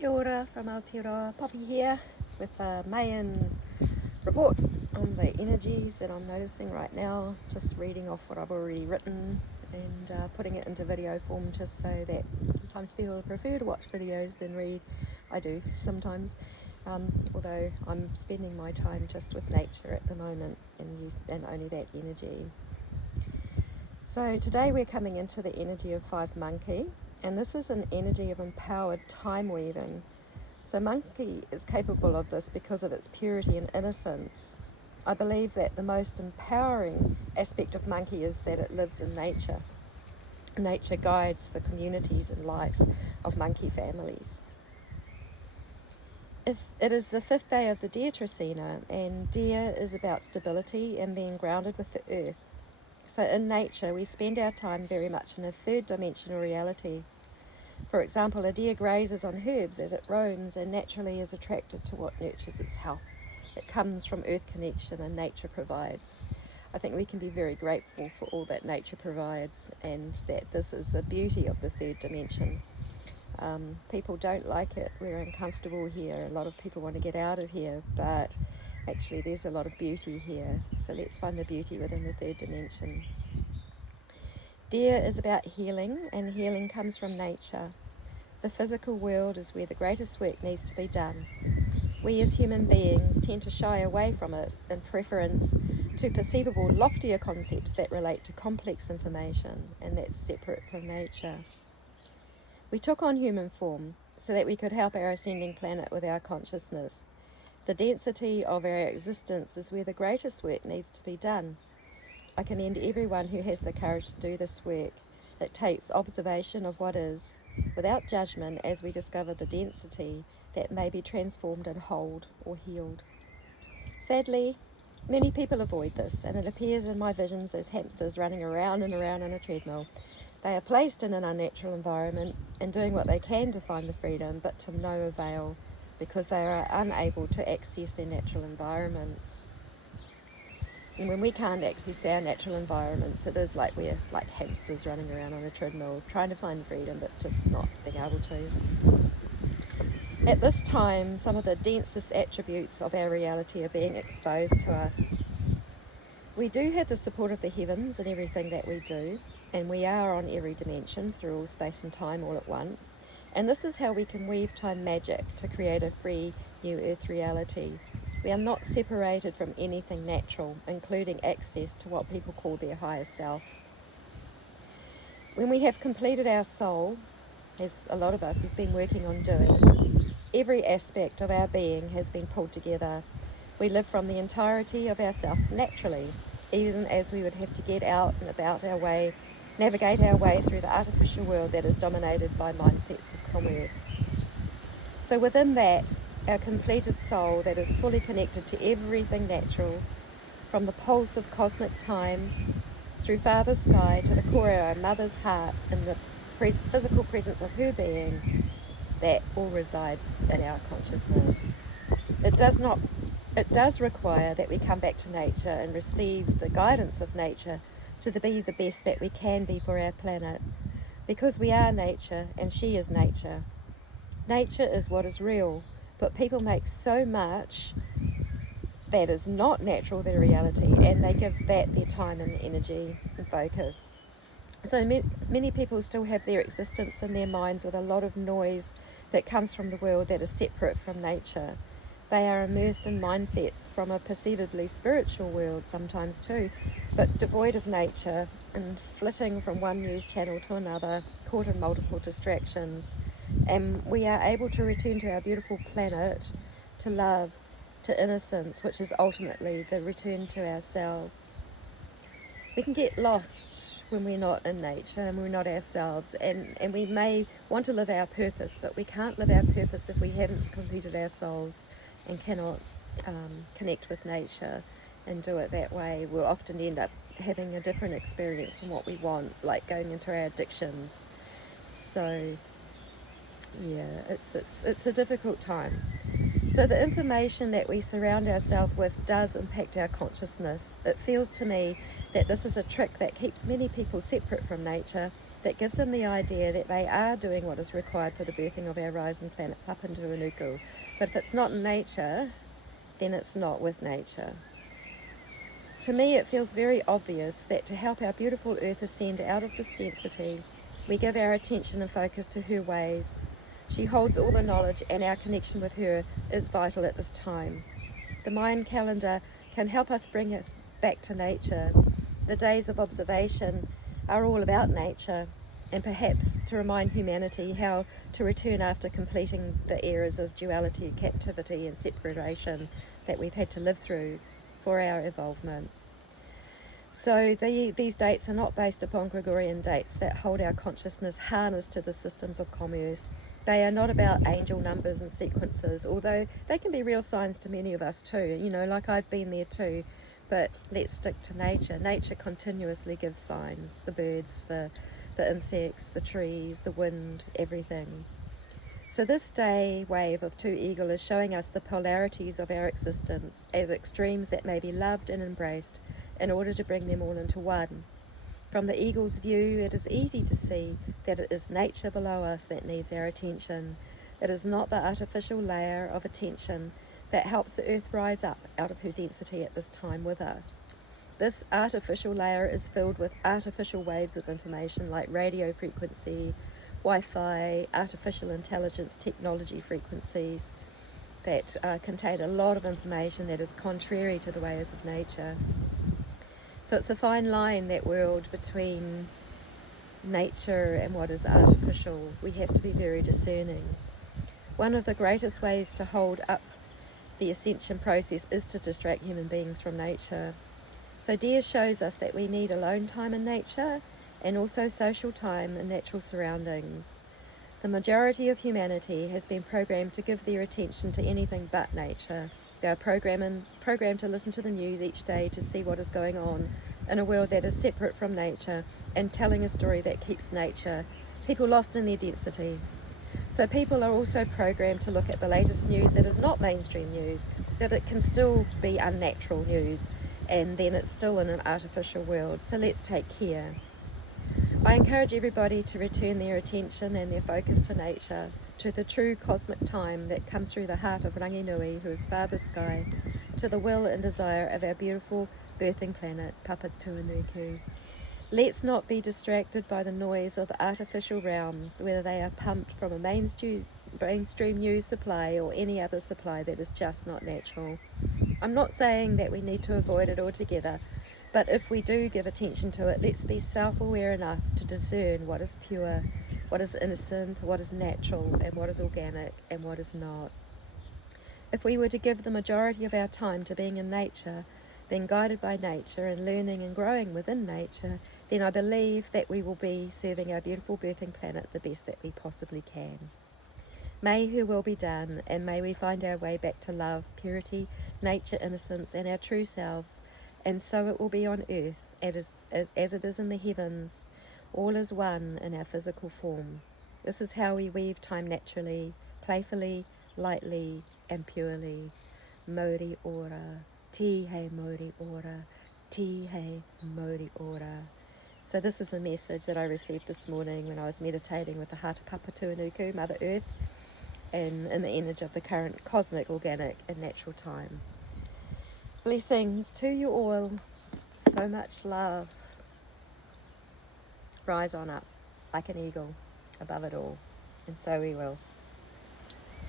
Kia ora from Aotearoa, Poppy here with a Mayan report on the energies that I'm noticing right now, just reading off what I've already written and putting it into video form just so that sometimes people prefer to watch videos than read. I do sometimes, although I'm spending my time just with nature at the moment and only that energy. So today we're coming into the energy of Mayan Monkey, and this is an energy of empowered time weaving. So Monkey is capable of this because of its purity and innocence. I believe that the most empowering aspect of Monkey is that it lives in nature. Nature guides the communities and life of monkey families. It is the fifth day of the Deer Tracina, and Deer is about stability and being grounded with the earth. So in nature, we spend our time very much in a third-dimensional reality. For example, a deer grazes on herbs as it roams and naturally is attracted to what nurtures its health. It comes from earth connection and nature provides. I think we can be very grateful for all that nature provides, and that this is the beauty of the third dimension. People don't like it. We're uncomfortable here. A lot of people want to get out of here, but actually there's a lot of beauty here. So let's find the beauty within the third dimension. Deer is about healing, and healing comes from nature. The physical world is where the greatest work needs to be done. We as human beings tend to shy away from it in preference to perceivable, loftier concepts that relate to complex information, and that's separate from nature. We took on human form so that we could help our ascending planet with our consciousness. The density of our existence is where the greatest work needs to be done. I commend everyone who has the courage to do this work. It takes observation of what is, without judgment, as we discover the density that may be transformed and wholed or healed. Sadly, many people avoid this, and it appears in my visions as hamsters running around and around in a treadmill. They are placed in an unnatural environment and doing what they can to find the freedom, but to no avail, because they are unable to access their natural environments. And when we can't access our natural environments, it is like we're like hamsters running around on a treadmill, trying to find freedom, but just not being able to. At this time, some of the densest attributes of our reality are being exposed to us. We do have the support of the heavens in everything that we do, and we are on every dimension through all space and time all at once. And this is how we can weave time magic to create a free new earth reality. We are not separated from anything natural, including access to what people call their higher self. When we have completed our soul, as a lot of us has been working on doing, every aspect of our being has been pulled together. We live from the entirety of ourself naturally, even as we would have to get out and about our way, navigate our way through the artificial world that is dominated by mindsets of commerce. So within that, our completed soul that is fully connected to everything natural, from the pulse of cosmic time, through Father Sky to the core of our mother's heart and the physical presence of her being, that all resides in our consciousness. It does require that we come back to nature and receive the guidance of nature to be the best that we can be for our planet, because we are nature and she is nature. Nature is what is real, but people make so much that is not natural their reality, and they give that their time and energy and focus. So many people still have their existence in their minds with a lot of noise that comes from the world that is separate from nature. They are immersed in mindsets from a perceivably spiritual world sometimes too, but devoid of nature and flitting from one news channel to another, caught in multiple distractions. And we are able to return to our beautiful planet, to love, to innocence, which is ultimately the return to ourselves. We can get lost when we're not in nature and we're not ourselves, and we may want to live our purpose, but we can't live our purpose if we haven't completed our souls and cannot connect with nature and do it that way. We'll often end up having a different experience from what we want, like going into our addictions. So yeah, it's a difficult time. So the information that we surround ourselves with does impact our consciousness. It feels to me that this is a trick that keeps many people separate from nature that gives them the idea that they are doing what is required for the birthing of our rising planet Papantuanuku. But if it's not in nature, then it's not with nature. To me, it feels very obvious that to help our beautiful Earth ascend out of this density, we give our attention and focus to her ways. She holds all the knowledge, and our connection with her is vital at this time. The Mayan calendar can help us bring us back to nature. The days of observation are all about nature, and perhaps to remind humanity how to return after completing the eras of duality, captivity and separation that we've had to live through for our evolvement. So these dates are not based upon Gregorian dates that hold our consciousness harnessed to the systems of commerce. They are not about angel numbers and sequences, although they can be real signs to many of us too, like I've been there too. But let's stick to nature. Nature continuously gives signs, the birds, the insects, the trees, the wind, everything. So this day wave of two eagle is showing us the polarities of our existence as extremes that may be loved and embraced in order to bring them all into one. From the eagle's view, it is easy to see that it is nature below us that needs our attention. It is not the artificial layer of attention that helps the earth rise up out of her density at this time with us. This artificial layer is filled with artificial waves of information like radio frequency, Wi-Fi, artificial intelligence technology frequencies that contain a lot of information that is contrary to the ways of nature. So it's a fine line, that world between nature and what is artificial. We have to be very discerning. One of the greatest ways to hold up the ascension process is to distract human beings from nature. So Dia shows us that we need alone time in nature and also social time in natural surroundings. The majority of humanity has been programmed to give their attention to anything but nature. They are programmed to listen to the news each day to see what is going on in a world that is separate from nature and telling a story that keeps people lost in their density. So people are also programmed to look at the latest news that is not mainstream news, that it can still be unnatural news, and then it's still in an artificial world. So let's take care. I encourage everybody to return their attention and their focus to nature, to the true cosmic time that comes through the heart of Ranginui, who is Father Sky, to the will and desire of our beautiful birthing planet, Papatuanuku. Let's not be distracted by the noise of the artificial realms, whether they are pumped from a mainstream news supply or any other supply that is just not natural. I'm not saying that we need to avoid it altogether, but if we do give attention to it, let's be self-aware enough to discern what is pure, what is innocent, what is natural, and what is organic, and what is not. If we were to give the majority of our time to being in nature, being guided by nature and learning and growing within nature, then I believe that we will be serving our beautiful birthing planet the best that we possibly can. May her will be done, and may we find our way back to love, purity, nature, innocence, and our true selves, and so it will be on earth as it is in the heavens. All is one in our physical form. This is how we weave time naturally, playfully, lightly, and purely. Mauri ora, ti hei mauri ora, ti hei mauri ora. So this is a message that I received this morning when I was meditating with the heart of Papatuanuku, Mother Earth, and in the energy of the current cosmic, organic, and natural time. Blessings to you all. So much love. Rise on up like an eagle above it all, and so we will.